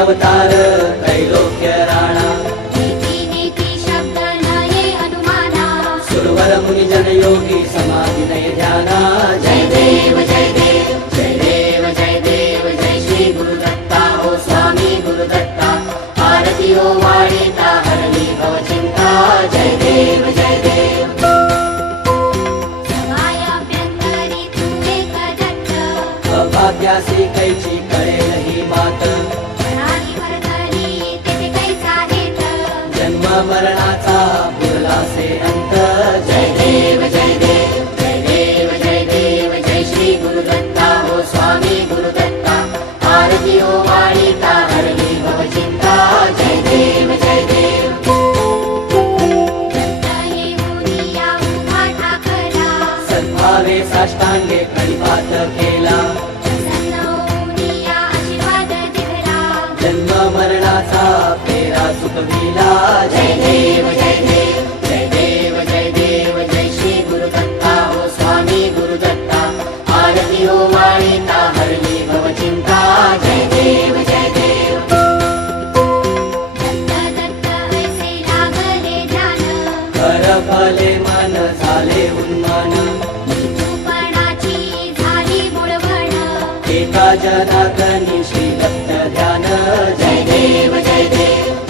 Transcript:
अवतार त्रैलोक्य राणा सुरवर मुनि जन योगी समाधि नय ध्याना जय देव जय देव जय देव जय देव जय श्री गुरुदत्ता हो स्वामी गुरुदत्ता आरती हो वाणीता हरली भव चिंता जय देव जय देव अभाग्यासी कैची कळेल ही बात जन्म मरणाचा पुरलासे अंत जय देव जय देव जय देव जय देव जय श्री गुरुदत्ता हो स्वामी गुरुदत्ता आरती हो वाणीता हरली भव चिंता जय देव जय देव सद्भावे साष्टांगे प्रणिपात केला जन्म मरणाचा फेरा सुखविला जय देव जय देव जय देव जय देव जय श्री गुरुदत्ता हो स्वामी गुरुदत्ता आरती हो वाणीता हरली भव चिंता जय देव जय देव कर फले मन झाले उन्मान एका जनातनी श्री दत्त ध्यान जय देव जय देव